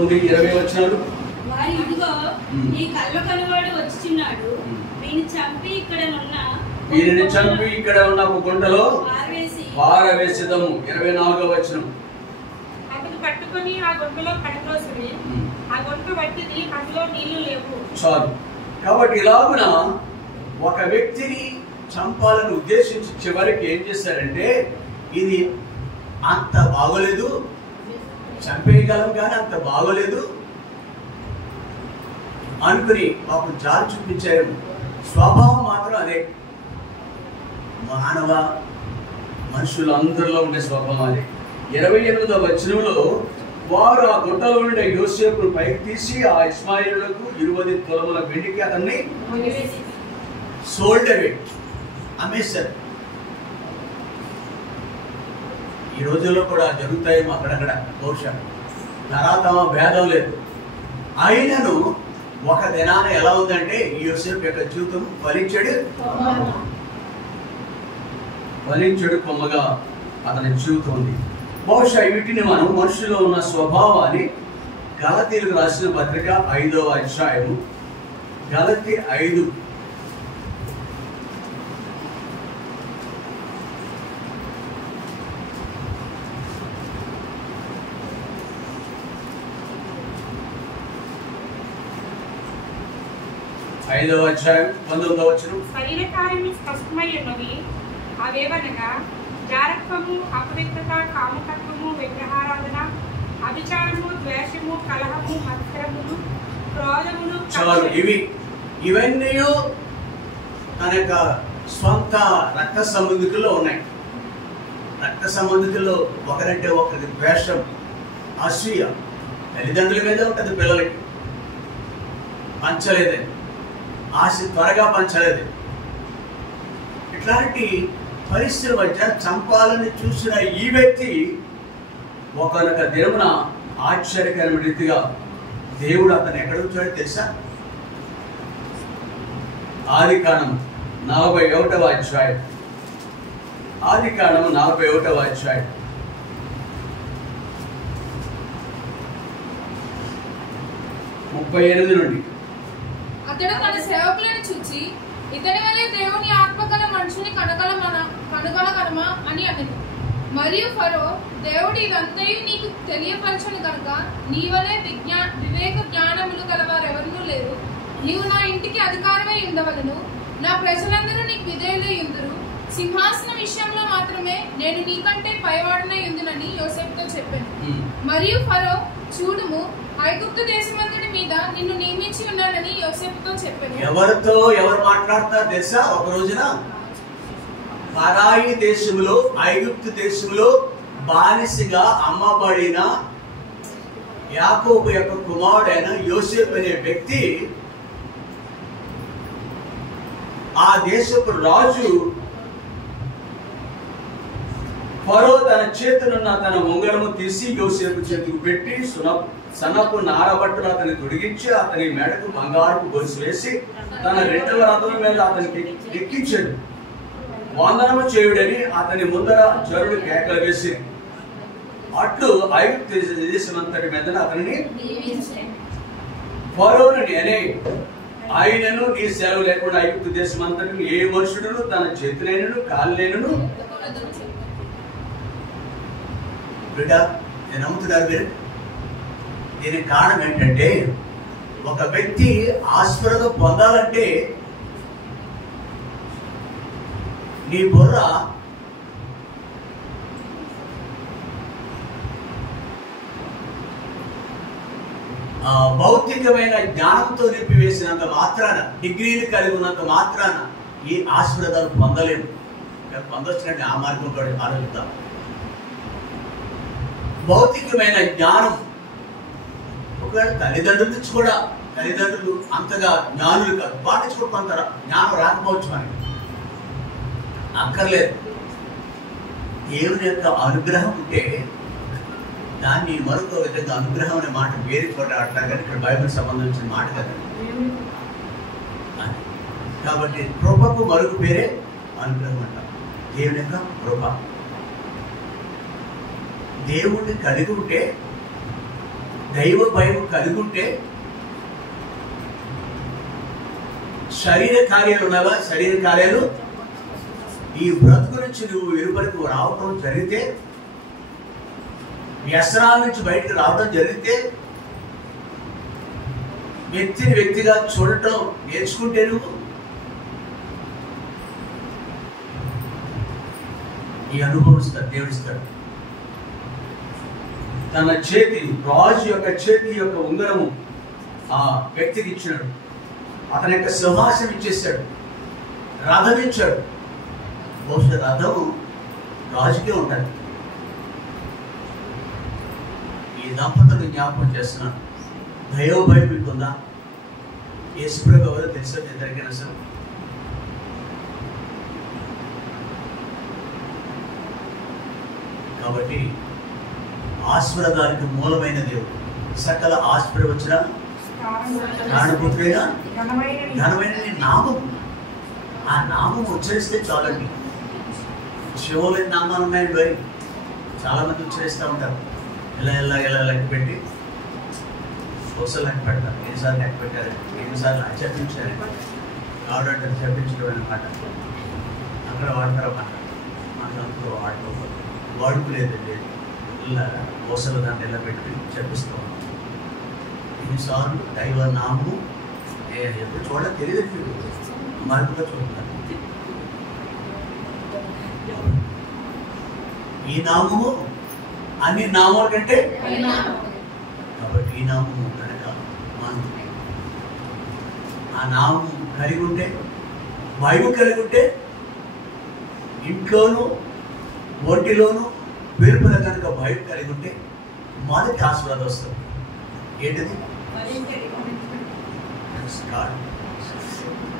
20 వచనాలు. వారి ఇదిగో ఈ కళ్ళ కనువాడు వచ్చుచున్నాడు, వీని చంపి ఇక్కడ ఉన్న ఒక గుంటలో పారవేసిదము. 24వ వచనం. అతను పట్టుకొని ఆ గుంటలో పడద్రోసిరి, ఆ గుంట వట్టిది, అందులో నీళ్లు లేవు. చాలు. కాబట్టి ఇలాగున ఒక వ్యక్తిని చంపాలని ఉద్దేశించి చివరికి ఏం చేశారంటే, ఇది అంత బాగోలేదు, చంపేయగలం కానీ అంత బాగోలేదు అనుకుని పాపం జాలి చూపించారు. స్వభావం మాత్రం అదే, మనుషులందరిలో ఉండే స్వభావం అదే. 28వ వచనంలో వారు ఆ గుంటలో ఉండే యోసేపును పైకి తీసి ఆ ఇష్మాయేలులకు 20 తులముల వెండికి అతన్ని సోల్డ్ అవే, అమ్మేశారు. ఈ రోజుల్లో కూడా జరుగుతాయేమో అక్కడక్కడ, బహుశా తరాతమ భేదం లేదు. ఆయనను ఒక దినాన ఎలా ఉందంటే యోసేపు యొక్క జీవితం ఫలించడు కొమ్మగా అతని జీవితం ఉంది. బహుశా వీటిని మనం మనుషులో ఉన్న స్వభావాన్ని గలతీలకు రాసిన పత్రిక 5వ అధ్యాయము, గలతీ 5 5వ అధ్యాయం 19వ వచనం. శరీర కార్యములు స్పష్టమై ఉన్నవి, అవేవనగా జారత్వము, అపవిత్రత, కామతత్వము, విగ్రహారాధన, అభిచారము, ద్వేషము, కలహము, మత్సరములు, క్రోధములు. ఇవన్నీ తన యొక్క స్వంత రక్త సంబంధికుల్లో ఉన్నాయి. రక్త సంబంధికుల్లో ఒకరంటే ఒకరికి ద్వేషం, అసూయ, తల్లిదండ్రుల మీద ఉంటుంది, పిల్లలకి పంచలేదని ఆశ త్వరగా పంచలేదు. ఇట్లాంటి పరిస్థితుల మధ్య చంపాలని చూసిన ఈ వ్యక్తి ఒకనొక దినమున ఆశ్చర్యకరమైన రీతిగా దేవుడు అతను ఎక్కడ ఉంచాడో తెలుసా? ఆదికాండం 41వ అధ్యాయం, ఆదికాండం 41వ అధ్యాయం 38 నుండి. అతడు తన సేవకులను చూచి, ఇతని వలె దేవుని ఆత్మగల మనుషుని కనుగొనగలమా అని అన్నది. మరియు ఫరో, దేవుడు ఇదంతయు నీకు తెలియపరచను కనుక నీ వలె వివేక జ్ఞానములు గలవారెవరూ లేరు. నీవు నా ఇంటికి అధికారమై ఉండవలను, నా ప్రజలందరూ నీకు విధేయులై ఉందురు. సింహాసనం విషయంలో మాత్రమే నేను నీకంటే పైవాడనై ఉందునని యోసేపుతో చెప్పాను. మరియు ఫరో, చూడుము, ఐగుప్తు దేశమంతటి మీద నిన్ను నియమించి ఉన్నానని యోసేపుతో చెప్పాను. ఎవరు మాట్లాడతారు తెలుసా? ఒక రోజున పరాయి దేశంలో, ఐగుప్తు దేశంలో బానిసగా అమ్మబడిన యాకోబు యొక్క కుమారుడైన యోసేపు అనే వ్యక్తి, ఆ దేశపు రాజు ఫరో తన చేతులున్న తన ఉంగరము తీసి యోసేపు చేతికి పెట్టి సన్నపు నారబట్టును అతని తొడిగించి అతని మెడకు బంగారపు గొలుసు వేసి తన 2వ రథం మీద అతనికి ఎక్కించాడు. వందనము చేయుడని అతని ముందర జరుడు కేకలు వేసి అట్లు ఐగుప్తు దేశమంతటి మీద అతనిని ఫరోను నేనే, ఆయనను నీ సెలవు లేకుండా ఐగుప్తు దేశమంతటిని ఏ మనుషుడును తన చేతులైనను కాళ్ళైనను. బిడ్డ, నేను నమ్ముతున్నారు మీరు? దీనికి కారణం ఏంటంటే, ఒక వ్యక్తి ఆస్పృహ పొందాలంటే నీ బుర్ర భౌతికమైన జ్ఞానంతో నింపివేసినంత మాత్రాన, డిగ్రీలు కలిగి ఉన్నంత మాత్రాన ఈ ఆస్పృహను పొందలేము. పొందొచ్చినట్టు ఆ మార్గం కూడా ఆలోచిద్దాం. భౌతికమైన జ్ఞానం ఒకవేళ తల్లిదండ్రుల నుంచి కూడా, తల్లిదండ్రులు అంతగా జ్ఞానులు కాదు, వాటి నుంచి కూడా కొంత జ్ఞానం రాకపోవచ్చు, మనకి అక్కర్లేదు. దేవుని యొక్క అనుగ్రహం ఉంటే దాన్ని మరొక విధంగా అనుగ్రహం అనే మాట వేరే చోట ఆడతారు, కానీ ఇక్కడ బైబిల్ సంబంధించిన మాట కదా. కాబట్టి కృపకు మరొక పేరే అనుగ్రహం అంటాం. దేవుని యొక్క కృప. దేవుణ్ణి కలిగి ఉంటే దైవ భయం కలిగి ఉంటే శరీర కార్యాలు ఉన్నావా? శరీర కార్యాలు ఈ బ్రతుకు నుంచి నువ్వు వెలుపలికి రావటం జరిగితే, వ్యసనాల నుంచి బయటకు రావడం జరిగితే, వ్యక్తిని వ్యక్తిగా చూడటం నేర్చుకుంటే నువ్వు ఈ అనుభవిస్తాడు. దేవుడిస్తాడు. తన చేతి, రాజు యొక్క చేతి యొక్క ఉంగరము ఆ వ్యక్తికి ఇచ్చినాడు. అతని యొక్క సింహాసనం ఇచ్చేసాడు. రథం ఇచ్చాడు. బహుశా రథము రాజుకే ఉంటుంది. ఈ దంపతులు జ్ఞాపకం చేస్తున్నాను. దైవ భయం మీకుందా? యేసుప్రభు ఎవరో తెలుసా ఇద్దరికైనా అసలు? కాబట్టి ఆశీర్వాదానికి మూలమైన దేవుడు, సకల ఆశీర్వచన ప్రాణపుత్రుడైన ఘనమైన నీ నామం. ఆ నామం ఉచ్చరిస్తే చాలండి. శివలేని నామాలు ఉన్నాయండి భయ్. చాలా మంది ఉచ్చరిస్తూ ఉంటారు. ఇలా లెక్క పెట్టి ఒకసారి లెక్క పెడతారు. ఎన్నిసార్లు లెక్క పెట్టారు, ఎన్నిసార్లు చెప్పించారు. ఆవిడ చెప్పించడం అనమాట. అక్కడ వాడతారు అన్నమాట. మనకు వాడుకోలేదండి. ఇలా ఓసలు దాన్ని ఇలా పెట్టి చెప్పిస్తూ ఉన్నాం. ఎన్నిసార్లు దైవ నామము ఎప్పుడు చూడాలి తెలియదు. మరొకగా చూడతారు. ఈ నామము అన్ని నామాల కంటే, కాబట్టి ఈ నామము కనుక మనం ఆ నామము కలిగి ఉంటే, భయం కలిగి ఉంటే, ఇంట్లోనూ ఒంటిలోనూ వెలుపల కనుక భయం కలిగి ఉంటే మొదటి ఆశీర్వాదం వస్తుంది. ఏంటిది?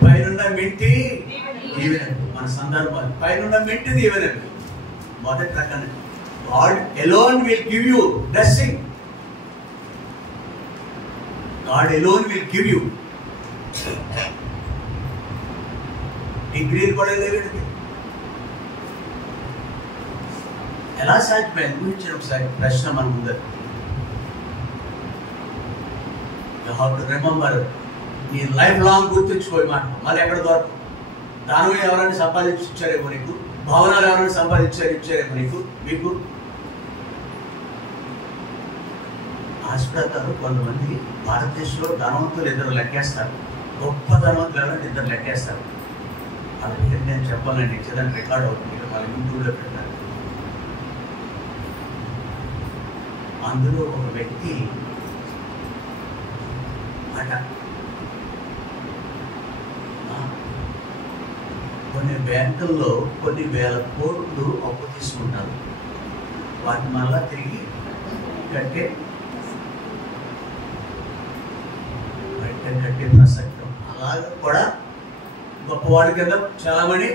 పైనున్న మింటి దీవెనలు. మన సందర్భాలు పైనున్న మింటి దీవెనలు. మొదటి రకాన్ని God alone will give you blessing. God alone will give you. డిగ్రీలు కూడా లేవండి. ఎలా సాధ్యమైంది గురించిన ఒకసారి ప్రశ్న మన ముందు. You have to remember. నీ లైఫ్ లాంగ్ గుర్తుంచుకోయి మాట. మళ్ళీ ఎక్కడ దొరకదు. దాని ఎవరైనా సంపాదించారేమో నీకు, భవనాలు ఎవరైనా ఇచ్చారేమో నీకు, మీకు ఆశీర్వాదాలు. కొంతమంది భారతదేశంలో ధనవంతులు ఇద్దరు లెక్కేస్తారు. గొప్ప ధనవంతులు ఎవరంటే ఇద్దరు లెక్కేస్తారు. వాళ్ళ దగ్గర నేను చెప్పాలండి, చిన్న రికార్డ్ అవుతుంది. మళ్ళీ యూట్యూబ్లో పెట్టారు. అందులో ఒక వ్యక్తి అట కొన్ని బ్యాంకుల్లో కొన్ని వేల కోట్లు అప్పు తీసుకుంటారు. వాటిని మళ్ళా తిరిగి కట్టే ప్రసక్తం. అలాగే కూడా గొప్పవాడి కింద చాలామంది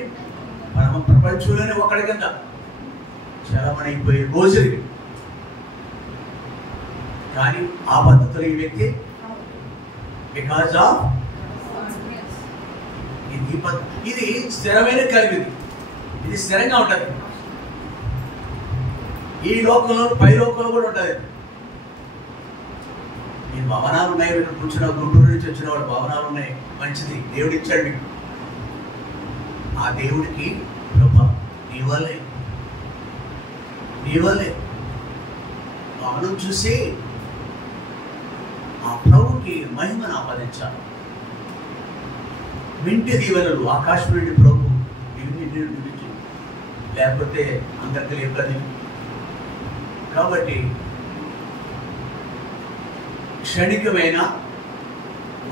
ప్రపంచంలోనే ఒకటి కింద చాలామంది అయిపోయే రోజులు. కానీ ఆ పద్ధతులు ఈ వ్యక్తి బికాజ్ ఆఫ్ ఇది స్థిరమైన కలిగింది. ఇది స్థిరంగా ఉంటుంది. ఈ లోకంలో పై లోకంలో కూడా ఉంటుంది. ఈ భవనాలు ఉన్నాయి. ఇక్కడ కూర్చున్న గుంటూరు నుంచి వచ్చిన వాడు భవనాలు ఉన్నాయి. మంచిది, దేవుడు ఇచ్చాడు మీకు. ఆ దేవుడికి ప్రభా నీ వల్లే భవనం చూసి ఆ ప్రభుకి మహిమను ఆపాదించాలి. మింటి దీవెనలు ఆకాశం నుండి ప్రభు దీవించి, లేకపోతే అందరికి లేపది. కాబట్టి క్షణికమైన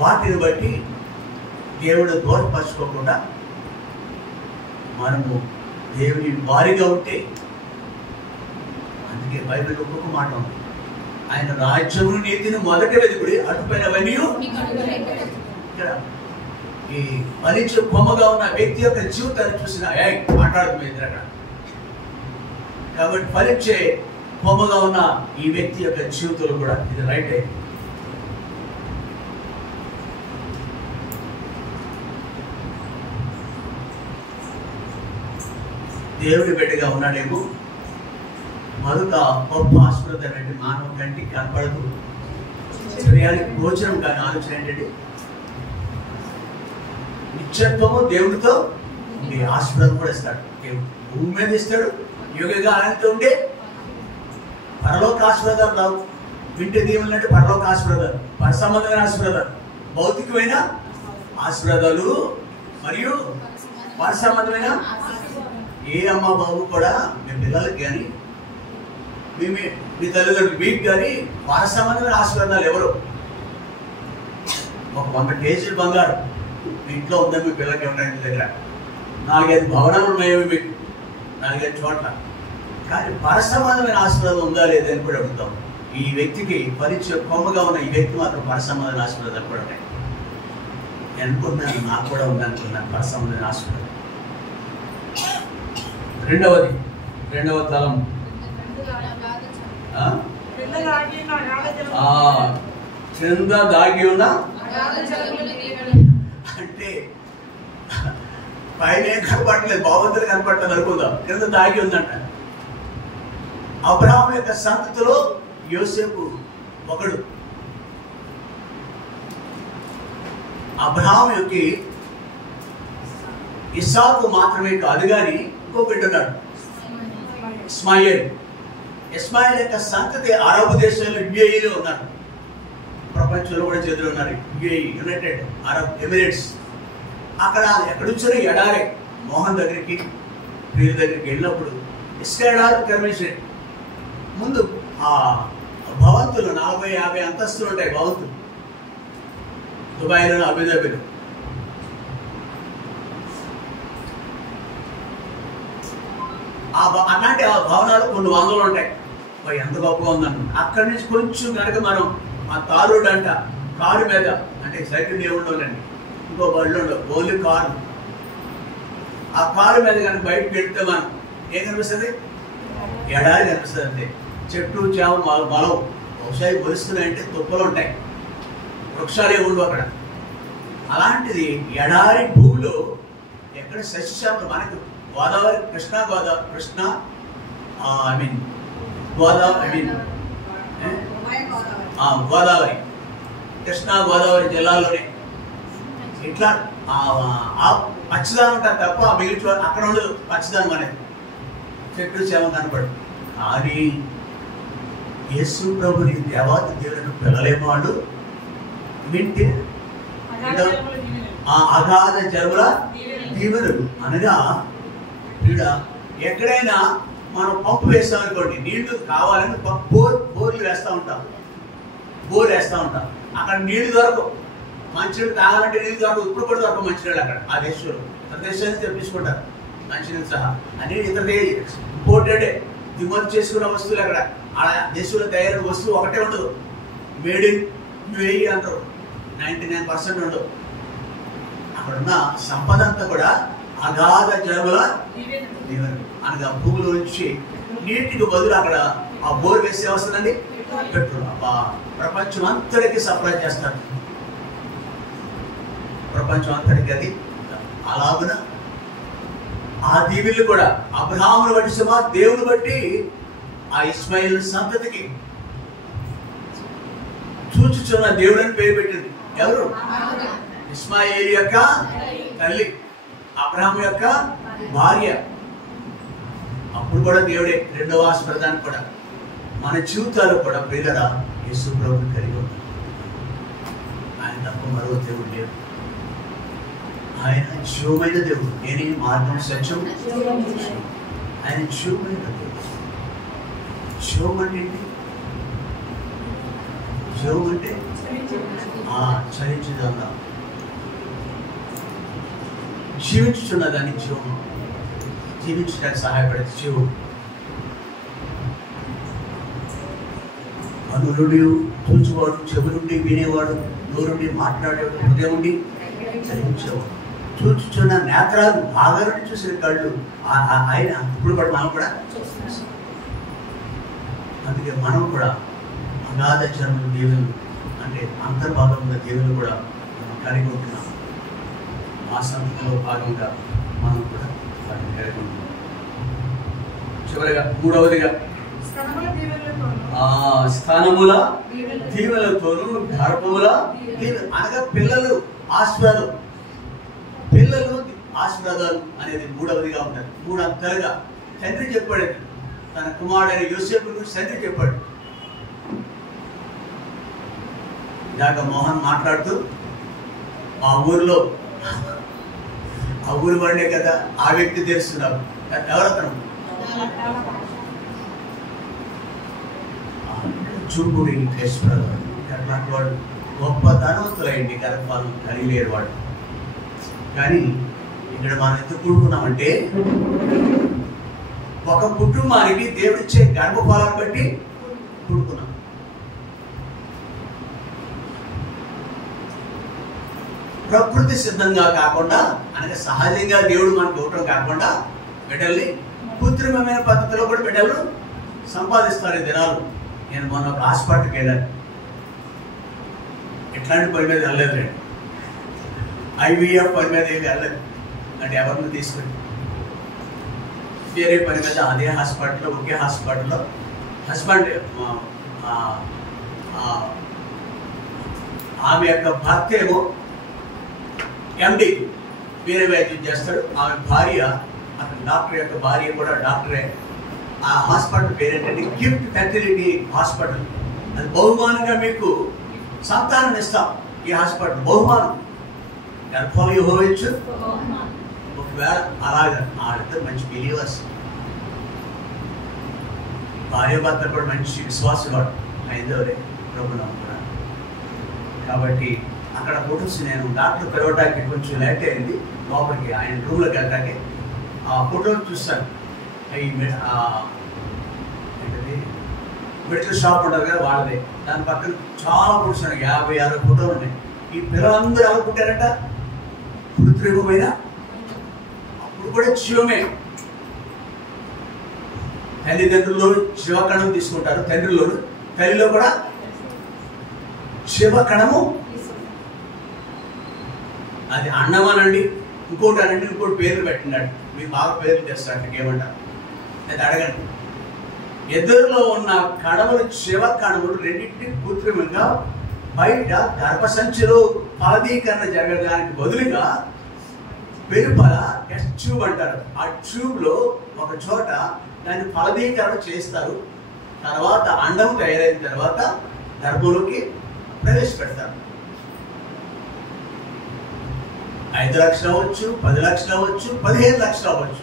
వాటిని బట్టి దేవుడు దూరపరచుకోకుండా మనము దేవుని వారిగా ఉంటే, అందుకే బైబిల్ ఒక్కొక్క మాట ఉంది, ఆయన రాజ్యము నీతిని మొదట వెతుకుడి, అటుపైనవన్నీ ఈ ఫలించే కొమ్మగా ఉన్న వ్యక్తి యొక్క జీవితాన్ని చూసిన మాట్లాడుతుంది ఎదురగా. కాబట్టి ఫలించే కొమ్మగా ఉన్న ఈ వ్యక్తి యొక్క జీవితంలో కూడా ఇది రైట్ అయింది. దేవుడి బిడ్డగా ఉన్నాడేమో, మరొక గొప్ప ఆశీర్వాదం మానవ కంటికి కనపడదు. ఐశ్వర్యానికి గోచరం కానీ ఆలోచన ఏంటండి? నిత్యత్వము దేవుడితో ఉండే ఆశీర్వాదం కూడా ఇస్తాడు. భూమి మీద ఇస్తాడు, యోగిగా ఆయనతో ఉండే పరలోక ఆశీర్వాదాలు రావు. వింటే దేవుళ్ళు అంటే పరలోక ఆశీర్వాదాలు, పర సంబంధమైన ఆశీర్వాదాలు, భౌతికమైన ఆశీర్వాదాలు మరియు పర సంబంధమైన. ఏ అమ్మ బాబు కూడా మీ పిల్లలకి కానీ మీ తల్లిదండ్రులు మీకు కానీ పర సంబంధమైన ఆశీర్వాదాలు ఎవరు? ఒక 100 కేజీలు బంగారం మీ ఇంట్లో ఉందని మీ పిల్లలకి ఎవరైనా మీ దగ్గర 4-5 భవనాలు ఉన్నాయేమి మీకు 4-5 చోట్ల, కానీ పర సంబంధమైన ఆశీర్వాదం ఉందా లేదని కూడా అడుగుతాం. ఈ వ్యక్తికి పరిచయం కొమ్మగా ఉన్న ఈ వ్యక్తి మాత్రం పర సంబంధమైన ఆశీర్వాదాలు కూడా ఉన్నాయి. నేను అనుకుంటున్నాను, నాకు కూడా ఉందనుకున్నాను పర సంబంధమైన ఆశీర్వాదం. రెండవ తలం క్రింద దాగి ఉన్న అంటే పైన ఏం కనపడలేదు, బావంతులు కనపడలేదు అనుకుందాం, క్రింద దాగి ఉందంట. అబ్రహాము యొక్క సంతతిలో యోసేపు ఒకడు. అబ్రహాము యొక్క ఇస్సాకు మాత్రమే కాదు కానీ ఇంకో బిడ్డ ఉన్నాడు, ఇస్మాయిల్. ఇస్మాయిల్ యొక్క సంతతి అరబ్ దేశంలో యుఏఈలో ఉన్నారు, ప్రపంచంలో కూడా చేతులు ఉన్నారు. UAE, United Arab Emirates. అక్కడ ఎక్కడొచ్చారో ఎడారే. మోహన్ దగ్గరికి, ప్రియుల దగ్గరికి వెళ్ళినప్పుడు ఇసుక ఎడారి కనిపించాయి. ముందు ఆ భవంతులు 40-50 అంతస్తులు ఉంటాయి భవంతులు దుబాయ్లో, అబుదాబిలో. అలాంటి ఆ భవనాలు కొన్ని వందలు ఉంటాయి. ఎంత గొప్పగా ఉందన్న. అక్కడి నుంచి కొంచెం కనుక మనం ఆ తారు రోడ్ అంట, కారు మీద అంటే సైకిల్ ఏముండవులండి, ఇంకో బళ్ళు ఉండవు, ఓన్లీ కారు. ఆ కారు మీద కనుక బయటకు వెళ్తే మనం ఏం కనిపిస్తుంది? ఎడారి కనిపిస్తుంది అంతే. చెట్టు చేమ బలం బహుశా బలుస్తున్నాయంటే తుప్పలు ఉంటాయి, వృక్షాలే ఉండవు అక్కడ. అలాంటిది ఎడారి భూమిలో ఎక్కడ సస్యశ్యామలు. మనకు గోదావరి, కృష్ణా గోదావరి జిల్లాలోనే ఇట్లా పచ్చదనం ఉంటుంది తప్ప మిగిలిన అక్కడ ఉండదు పచ్చదనం అనేది, చెట్టు చేమ కనపడు. కానీ యేసు ప్రభుని దేవాది దేవులను పిల్లలేమో వాళ్ళు వింటే అగాధ జలముల దీవెనలు అనగా ఇక్కడ ఎక్కడైనా మనం పంపు వేస్తాం అనుకోండి, నీళ్లు కావాలని బోర్లు వేస్తూ ఉంటాం, బోర్ వేస్తూ ఉంటాం. అక్కడ నీళ్లు దొరకవు, మంచినీళ్ళు తాగాలంటే నీళ్ళు దొరకవు. ఇప్పుడు కూడా దొరకవు మంచినీళ్ళు అక్కడ. ఆ దేశంలో ఇతర దేశానికి తెప్పించుకుంటారు మంచినీళ్ళు సహా. అన్ని ఇతర ఇంపోర్టెడే, దిగుమతి చేసుకున్న వస్తువులు అక్కడ. ఆ దేశంలో తయారైన వస్తువు ఒకటే ఉండదు, మేడ్ ఇన్ యుఏఈ అంటారు. 99% ఉండవు. అక్కడున్న సంపద అంతా కూడా అగాధ జలముల దీవెన అనగా భూమిలో నుంచి నీటికి బదులు అక్కడ ఆ బోర్ వేసే వస్తుందండి పెట్రోల్. ప్రపంచం అంతటికి సప్లై చేస్తారు, ప్రపంచం అంతటికి అది. అలాగున ఆ దీవెనలు కూడా అబ్రహామును బట్టి సుమా దేవుని బట్టి ఆ ఇస్మాయిల్ సంతతికి చూచుచున్న దేవుడని పేరు పెట్టింది. ఎవరు? ఇస్మాయిల్ యొక్క తల్లి, అబ్రహాం యొక్క భార్య. అప్పుడు కూడా దేవుడే రెండవ ఆశీర్వాదానికి కూడా. మన జీవితాలు కూడా ప్రియులరా యేసు ప్రభువుని కలిగి ఉన్నారు. ఆయన తప్ప మరో దేవుడు లేడు. ఆయన జీవమైన దేవుడు. నేనే మార్గం, సత్యం. ఆయన జీవమైన దేవుడు. జీవం అంటే ఏంటి? జీవం అంటే చరించేదన్నా, జీవించుచున్నదాన్ని జీవం, జీవించడానికి సహాయపడేది జీవం. కనులుండి చూచువాడు, చెవులుండి వినేవాడు, నోరుండి మాట్లాడేవాడు, హృదయం ఉండి చరించేవాడు. చూచుచున్న నేత్రాలు, ఆగారుని చూసిన కళ్ళు ఆయన. ఇప్పుడు కూడా మనం కూడా, అందుకే మనం కూడా అగాధ చర్మ దేవులు అంటే అంతర్భాగంగా దేవులు కూడా మనం కలిగి ఉంటున్నాం. ఆ సంతలో భాగంగా మనం కూడా వాటిని కలిగి ఉంటున్నాం. చివరిగా మూడవదిగా స్థనముల దీవెనలతోనూ స్థానముల దీవెనలతోనూ గర్భముల అనగా పిల్లలు ఆశీర్వాదం, పిల్లలు ఆశీర్వాదాలు అనేది మూడవదిగా ఉంటుంది. మూడు అంతలుగా తండ్రి చెప్పాడు, తన కుమారుడైన యోసేపుకు తండ్రి చెప్పాడు. ఇందాక మోహన్ మాట్లాడుతూ ఆ ఊరు వాడే కదా ఆ వ్యక్తి తెలుస్తున్నారు. ఎవరతను? చూపుడి అట్లాంటి వాడు గొప్ప ధనవంతులైంది, గర్భఫలం కలిగి లేరు వాడు. కానీ ఇక్కడ మనం ఎందుకు కూడుకున్నామంటే ఒక కుటుంబానికి దేవుడిచ్చే గర్భఫలాన్ని బట్టి కూడుకున్నాం. ప్రకృతి సిద్ధంగా కాకుండా, అనగా సహజంగా దేవుడు మనకు ఇవ్వటం కాకుండా బిడ్డల్ని కృత్రిమమైన పద్ధతిలో కూడా బిడ్డలు సంపాదిస్తారు ఈ దినాలు. నేను మొన్న ఒక హాస్పిటల్కి వెళ్ళాను, ఎట్లాంటి పని మీద వెళ్ళలేదు, నేను IVF పని మీద ఏమి వెళ్ళలేదు. అంటే ఎవరిని తీసుకుని వేరే పని మీద అదే హాస్పిటల్లో, ఒకే హాస్పిటల్లో హస్బెండ్ ఆమె యొక్క భర్త ఏమో MD వేరే వైద్యం చేస్తాడు, ఆమె భార్య అక్కడ డాక్టర్ యొక్క భార్య కూడా డాక్టరే. ఆ హాస్పిటల్ పేరేంటంటే గిఫ్ట్ ఫెర్టిలిటీ హాస్పిటల్. అది బహుమానంగా మీకు సంతానం ఇస్తాం. ఈ హాస్పిటల్ బహుమానం, గర్భఫలం ఇవ్వచ్చు. ఒకవేళ అలాగా ఆడితే మంచి బిలీవర్స్, భార్య భర్త కూడా మంచి విశ్వాసం వాడు, ఐదవరే ప్రభు నమ్ముకున్నాను. కాబట్టి అక్కడ ఫొటోస్ నేను డాక్టర్ పిలవడానికి కొంచెం లేట్ అయింది, లోపలికి ఆయన రూమ్లోకి వెళ్ళడానికి ఆ ఫోటోలు చూస్తాను. ఏంటది మెడికల్ షాప్ ఉంటుంది కదా వాళ్ళదే, దాని పక్కన చాలా ఫోటోస్ ఉన్నాయి, 50-60 ఫోటోలు ఉన్నాయి. ఈ పిల్లలందరూ ఎలా పుట్టారంట? కృత్రిమమైన, అప్పుడు కూడా జీవమే. తల్లిదండ్రుల్లో శివకణం తీసుకుంటారు, తండ్రిలోను తల్లిలో కూడా శివకణము. అది అన్నమనండి, ఇంకోటి అనండి, ఇంకోటి పేర్లు పెట్టినాడు. మీరు బాగా పేర్లు చేస్తారు, ఏమంటారు అది అడగండి. ఎదురులో ఉన్న కణములు, శివ కణములు రెండింటినీ కృత్రిమంగా బయట గర్భసంచిలో ఫలదీకరణ జరగడానికి బదులుగా వెలుపల టెస్ట్ ట్యూబ్ అంటారు, ఆ ట్యూబ్లో ఒక చోట దాన్ని ఫలదీకరణ చేస్తారు. తర్వాత అండం తయారైన తర్వాత గర్భంలోకి ప్రవేశపెడతారు. 5 లక్షలు అవ్వచ్చు, 10 లక్షలు అవ్వచ్చు, 15 లక్షలు అవ్వచ్చు.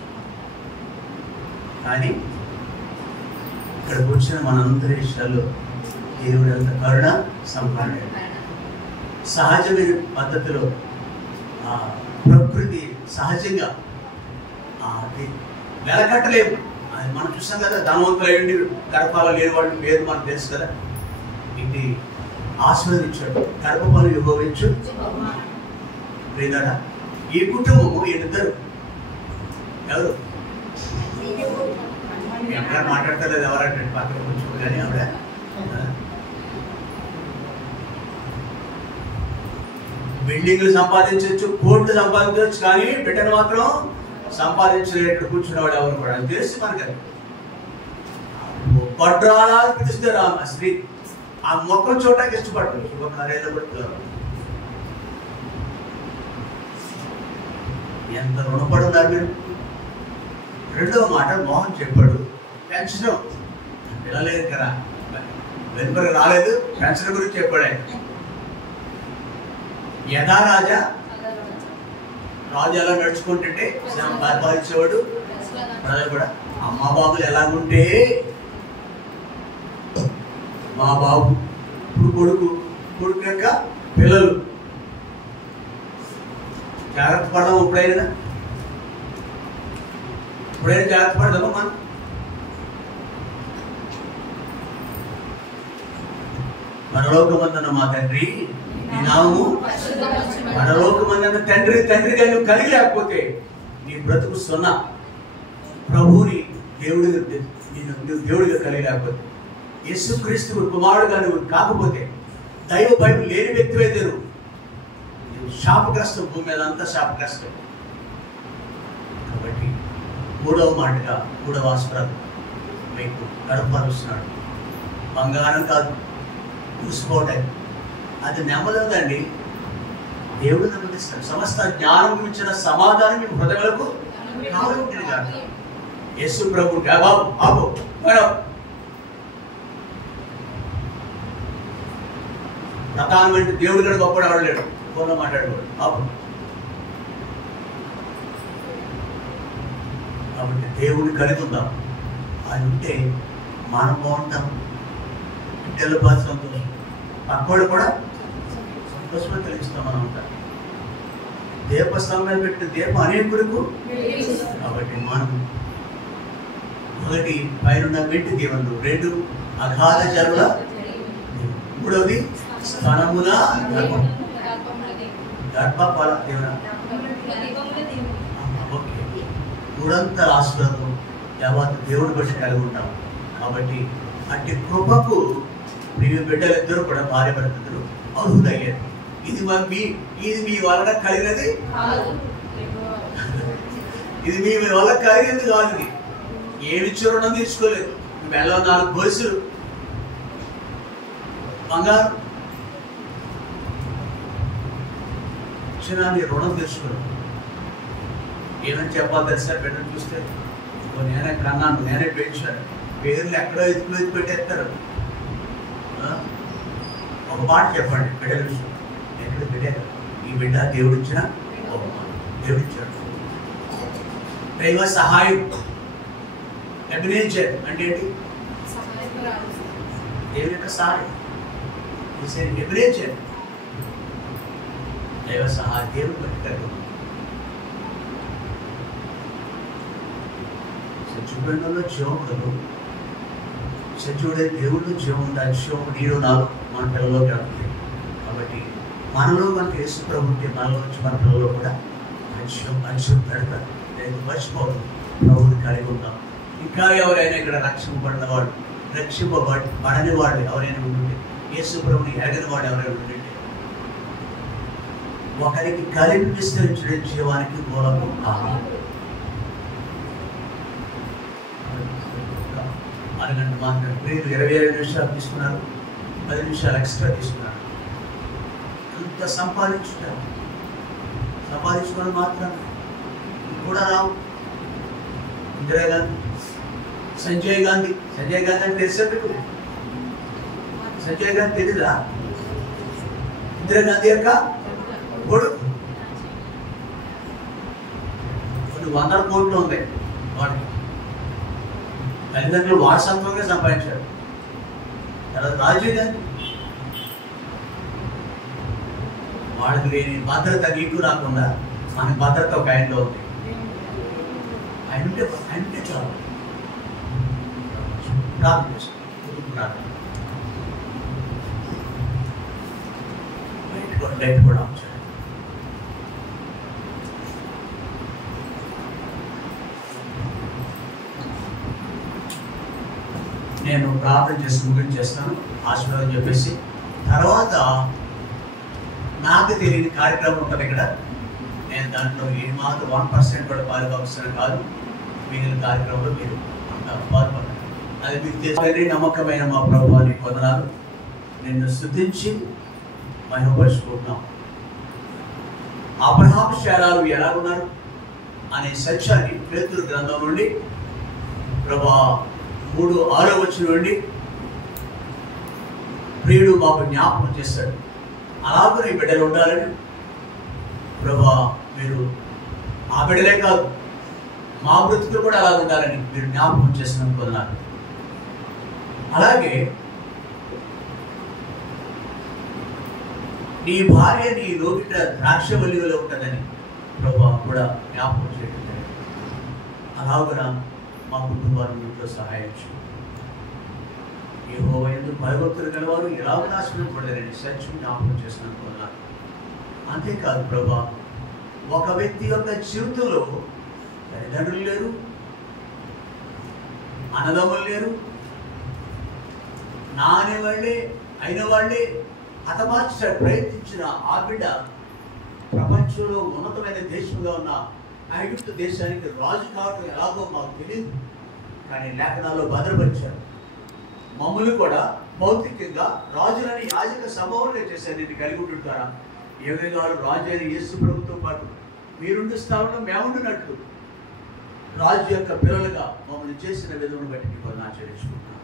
కానీ ఇక్కడికి వచ్చిన మనందరి విషయాల్లో దేవుడు అంత కరుణ సంపన్నుడు. సహజమైన పద్ధతిలో ప్రకృతి సహజంగా వెలకట్టలేము. అది మనం చూసాం కదా, ధనవంతులైండి గర్భఫలం లేని వాళ్ళు పేరు మనకు తెలుసు కదా. ఇది ఆశీర్వదించాడు, గర్భఫలం ఇవ్వచ్చు. లేదడా ఈ కుటుంబము ఇద్దరు ఎవరు ఎక్కడ మాట్లాడతలేదు, ఎవరంటే పక్కన కొంచెం కానీ ఆవిడ బిల్డింగ్లు సంపాదించవచ్చు, కోట్లు సంపాదించవచ్చు, కానీ బిడ్డను మాత్రం సంపాదించలేడు కూర్చున్నవాడు ఎవరు కూడా. అది తెలుసు మనకి. పడ్రాలా పిలుస్తారు ఆ స్త్రీ, ఆ మొక్కలు చూడటానికి ఇష్టపడతారు. శుభకార్యాలు కూడా ఎంత రుణపడున్నారు మీరు. రెండవ మాట మోహన్ చెప్పాడు, పెన్షన్ పిల్లలేదు కదా, వెనుకకు రాలేదు, పెన్షన్ గురించి చెప్పాడు ఆయన. యథా రాజా, రాజు ఎలా నడుచుకుంటుంటే పరిపాలించేవాడు, ప్రజలు కూడా అమ్మ బాబులు ఎలాగుంటే మా బాబు ఇప్పుడు కొడుకు యొక్క పిల్లలు జాగ్రత్త పడదాం. ఎప్పుడైనా జాగ్రత్త పడదామా మనం? పరలోకమందున్న మా తండ్రి నీ నామము, పరలోకమందున్న తండ్రి తండ్రిగా నువ్వు కలిగి లేకపోతే నీ బ్రతుకు సున్నా. ప్రభువుని నువ్వు దేవుడిగా కలిగి లేకపోతే, యేసుక్రీస్తు కుమారుడుగా నువ్వు కాకపోతే, దైవ భయం లేని వ్యక్తి అయితే నువ్వు శాపగ్రస్తం, భూమి మీద అంతా శాపగ్రస్తం. కాబట్టి మూడవ మాటగా, మూడవ ఆస్పదం, మీకు గడపరుస్తున్నాడు. బంగారం కాదు, చూసుకోవటం అది నెమ్మదండి. దేవుడు నెమ్మదిస్తాడు. సమస్త జ్ఞానం ఇచ్చిన సమాధానం మీ హృదయాలకు కావాలి కాదు. యేసు ప్రభు బాబు బాబు ప్రధానం అంటే దేవుడు కూడా గొప్ప ఆడలేడు, ఫోన్లో మాట్లాడేవాడు బాబు. కాబట్టి దేవుడిని కలిగి ఉందాం. అది ఉంటే మనం బాగుంటాం, బిడ్డల బాధ సంతోషం, పక్కోడు కూడా సంతోషంగా కలిగిస్తాం. మనం ఉంటాం. దీపస్తంభం పెట్టిన దీపం అనేకులకు. కాబట్టి మనం ఒకటి పైన వెంటి దీవెనలు, 2 అగాధ జరుల, 3వది స్థనముల గర్భఫల దీవెన. ఓకే, 3 ఆశీర్వాదం యావత్ దేవుడి బట్టి కలిగి ఉంటాం. కాబట్టి అట్టి కృపకు ప్రియ బిడ్డలిద్దరూ కూడా భార్య భర్తలు అర్హులయ్యారు. ఇది మీ వలన కలిగినది, ఇది మీ వల్ల కలిగినది కాదు. ఇది ఏమి చూడడం తీసుకోలేదు. మెల్ల 4 గొలుసులు బంగారం నీ రుణం తీసుకోలేదు. ఏమని చెప్పాలి తెలుసా? బిడ్డను చూస్తే నేనే కన్నాను, నేనే పెంచాను, పేర్లు ఎక్కడో ఎత్తుకు పెట్టేస్తారు. ఒక మాట చెప్పండి బిడ్డల విషయం. ఎక్కడ పెట్టారు? ఈ బిడ్డ దేవుడు ఇచ్చిన దేవుడు ఇచ్చాడు. దైవ సహాయం ఎబినేజర్ అంటే ఏంటి? దేవుని యొక్క సహాయం. ఎబినేజర్ దైవ సహాయం, దేవుడు బట్టి కలిగి. సచివులలో జీవం కలు, సచివుడే దేవుడు జీవం ఉంది. అక్షయం నీరు నాలో మన పిల్లలోకి వెళ్తుంది. కాబట్టి మనలో మనకి యేసు ప్రభు ఉంటే మనలో వచ్చి మన పిల్లలు కూడా అక్షయం పెడతారు. నేను మర్చిపోవడం ప్రభుని కలిగి ఉంటాం. ఇంకా ఎవరైనా ఇక్కడ రక్షింపబడిన వాడు, రక్షింపబడని వాడు ఎవరైనా ఉంటుంటే, యేసు ప్రభుని ఎరగని వాడు ఎవరైనా ఉంటుంటే, ఒకరికి కలిపి విస్తరించే జీవానికి మూలము కాదు. అరగంట మాత్రం ప్రియులు 27 నిమిషాలు తీసుకున్నారు, 10 నిమిషాలు ఎక్స్ట్రా తీసుకున్నారు. అంత సంపాదించుకోవడం మాత్రం కూడా రావు. ఇందిరాగాంధీ, సంజయ్ గాంధీ అంటే తెలిసేందుకు. సంజయ్ గాంధీ తెలీదా? ఇందిరాగాంధీ యొక్క కొడుకు. కొన్ని 100 కోట్లు ఉంది వాడికి. తల్లిదండ్రులు వారసత్వంగా సంపాదించారు. తర్వాత రాజీవ్ గాంధీ, వాడికి లేని భద్రత నీకు రాకుండా మన భద్రత ఒక ఆయనలో ఉంది. ఆయనంటే చాలు. ప్రార్థన చేస్తాం. లైట్ కూడా ఉంచాలి. నేను ప్రార్థన చేసి ముగించేస్తాను, ఆశీర్వాదం చెప్పేసి. తర్వాత నాకు తెలియని కార్యక్రమం ఉంటుంది ఇక్కడ. నేను దాంట్లో ఏమాత్రం 1% కూడా పాల్గొవలసిన కాదు. మిగిలిన కార్యక్రమంలో మీరు అంత పాల్గొన్నారు. అది మీకు తెలిసి నమ్మకమైన మా ప్రభువాన్ని పొందనాలు. నిన్ను స్తుతించి మహిమపరుచుకుంటున్నాం. అబ్రహాము శారాలు ఎలా ఉన్నారు అనే సత్యాన్ని పేతురు గ్రంథం నుండి ప్రభా 3:6 నుండి ప్రియుడు మాకు జ్ఞాపకం చేస్తాడు. అలాగే ఈ బిడ్డలు ఉండాలని ప్రభా మీరు ఆ బిడ్డలే కాదు మా బ్రతుకులు కూడా అలా ఉండాలని మీరు జ్ఞాపకం చేస్తున్నారు. అలాగే నీ భార్య నీ లోకిట ద్రాక్షవల్లిలో ఉంటుందని ప్రభా కూడా జ్ఞాపకం చేయడం. అలాగున మా కుటుంబాన్ని ఇంట్లో సహాయం చేయండి. యెహోవా యందు భయభక్తులు గలవారు ఎలాగో నాశనపడలేరని సత్యం జ్ఞాపకం చేస్తున్నారు. అంతేకాదు ప్రభా, ఒక వ్యక్తి యొక్క జీవితంలో తల్లిదండ్రులు లేరు, అన్నదమ్ములు లేరు, నానే వాళ్ళే అయిన వాళ్ళే హతమార్చ ప్రయత్నించిన ఆ బిడ్డ ప్రపంచంలో ఉన్నతమైన దేశంగా ఉన్న ఐగుప్తు దేశానికి రాజు కావడం ఎలాగో మాకు తెలియదు. కానీ లేఖనాల్లో భద్రపరిచారు. మమ్మల్ని కూడా భౌతికంగా రాజులని యాజక సమూహంగా చేశారు. దీన్ని కలిగి ఉంటుంటారా? యోగి గారు రాజు అయిన యేసు ప్రభుతో పాటు మీరుండు స్థానంలో మేముండున్నట్లు రాజు యొక్క పిల్లలుగా మమ్మల్ని చేసిన విధమును బట్టి మిమ్మల్ని ఆచరించుకుంటున్నాం.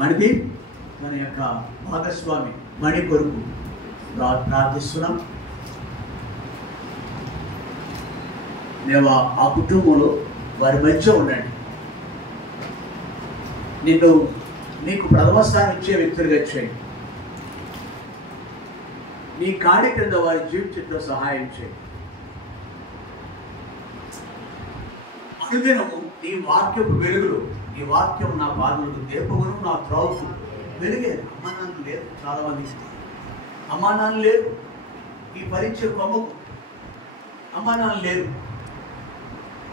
మనకి మన యొక్క భాగస్వామి మణి కొరకు ప్రార్థిస్తున్నాం. మేము ఆ కుటుంబంలో వారి మధ్య ఉండండి. నీకు ప్రథమ స్థానం ఇచ్చే వ్యక్తులుగా చేయండి. నీ కాడి క్రింద వారి జీవితంలో సహాయం చేయండి. అనుదినము నీ వాక్యపు వెలుగులు, నీ వాక్యం నా పాదములకు దీపమును, నా త్రోవకు వెలుగే. అమ్మానాన్ని లేదు, చాలా మంది అమ్మానాన్ని లేదు. ఈ పరిచయ కొమ్మకు అమ్మానాన్ని లేదు,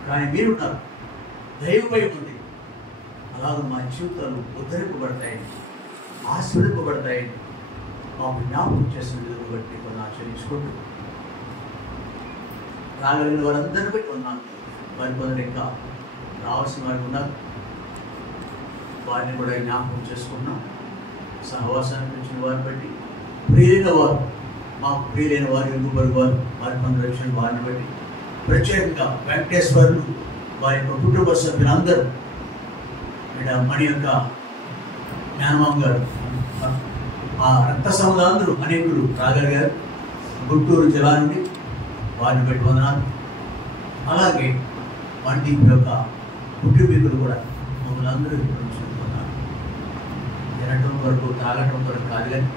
కానీ మీరున్నారు. దైవభయం ఉంది. అలాగే మా జీవితాలు ఉద్ధరింపబడతాయని, ఆశీర్వదింపబడతాయని మాకు జ్ఞాపకం చేసిన విధులు బట్టి కొన్ని ఆచరించుకుంటూ రాగలిగిన వారందరినీ బట్టి ఉన్నాను. మరికొందరు ఇంకా రావాల్సిన వారు ఉన్నారు, వారిని కూడా జ్ఞాపకం చేసుకుంటున్నాం. సహవాసానికి వచ్చిన వారిని బట్టి ప్రియులైన వారు, మాకు ప్రియులైన వారు, ఎగుబడి వారు, మరికొందరు వచ్చిన వారిని బట్టి ప్రత్యేకంగా వెంకటేశ్వర్లు వారి యొక్క కుటుంబ సభ్యులందరూ, మణి యొక్క జ్ఞానమామ గారు, ఆ రక్త సముదాంధ్రులు అనేకులు రాగలిగారు గుంటూరు జిల్లా నుండి, వారిని బట్టి వందనాలు. అలాగే మండీప్ యొక్క కుటుంబీకులు కూడా మమ్మల్ని అందరూ చూసుకుంటున్నారు. తినటం వరకు తాగటం వరకు కాదు కానీ,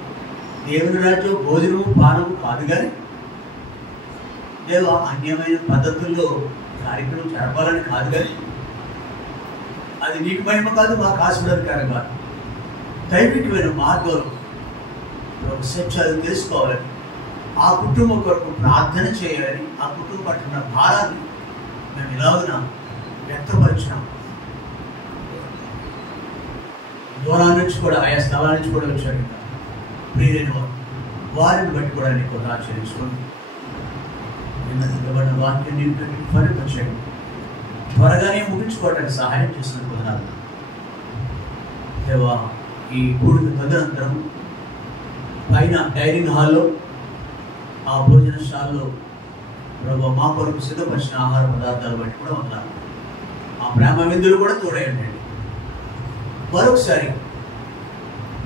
దేవుని రాజ్యం భోజనము పానము కాదు కానీ, దేవ అన్యమైన పద్ధతుల్లో కార్యక్రమం జరపాలని కాదు కానీ, అది నీకు మహిమ కాదు, మాకు ఆశీర్వాదకరం కాదు. దైవికమైన మార్గంలో సత్యాలు తెలుసుకోవాలని, ఆ కుటుంబం కొరకు ప్రార్థన చేయాలని, ఆ కుటుంబం పట్టిన భారాన్ని మేము ఇలాగున వ్యక్తపరిచినాం. దూరం నుంచి కూడా, ఆయా స్థలాల నుంచి కూడా వచ్చారు. ప్రియులైన వారిని బట్టి కూడా నీకు ఆచరించుకోండి. నిన్న వాక్యం నీకు ఫలింపచేయండి. త్వరగానే ముగించుకోవడానికి సహాయం చేసిన కుదరాలి దేవా. ఈ కూడిక తదనంతరం పైన డైనింగ్ హాల్లో, ఆ భోజనశాలలో ప్రభు మా కొరకు సిద్ధపరిచిన ఆహార పదార్థాలు బట్టి కూడా ఉన్నారు. మా ప్రేమ విందులు కూడా తోడేయండి. మరొకసారి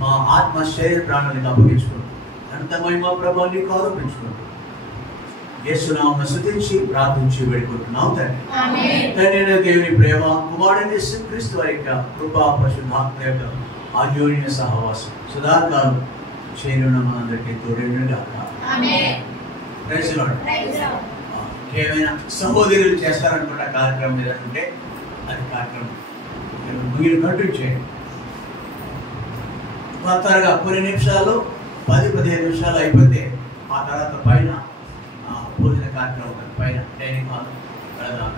మా ఆత్మ శరీర ప్రాణానికి అప్పగించుకోండి. అంతమై మా ప్రభావం నీకు ఆరోపించుకోండి. యేసునామమున స్తుతించి ప్రార్థించి వేడుకుంటున్నాం తండ్రి. తండ్రి దేవుని ప్రేమ, కుమారుడైన యేసుక్రీస్తు వారి యొక్క కృపా, పరిశుద్ధాత్మ యొక్క అన్యోన్య సహవాసం సదాకాలం చేరున్న మనందరికీ తోడేయుగాక. Praise lord. ఏమైనా సహోదరులు చేస్తారనుకుంటే కార్యక్రమం ఏదంటే అది కార్యక్రమం మీరు కంటిన్యూ చేయండి. త్వరగా కొన్ని నిమిషాలు, 10-15 నిమిషాలు అయిపోతే ఆ తర్వాత పైన భోజన కార్యక్రమం పైన డైనింగ్ హాల్ వెళదాం.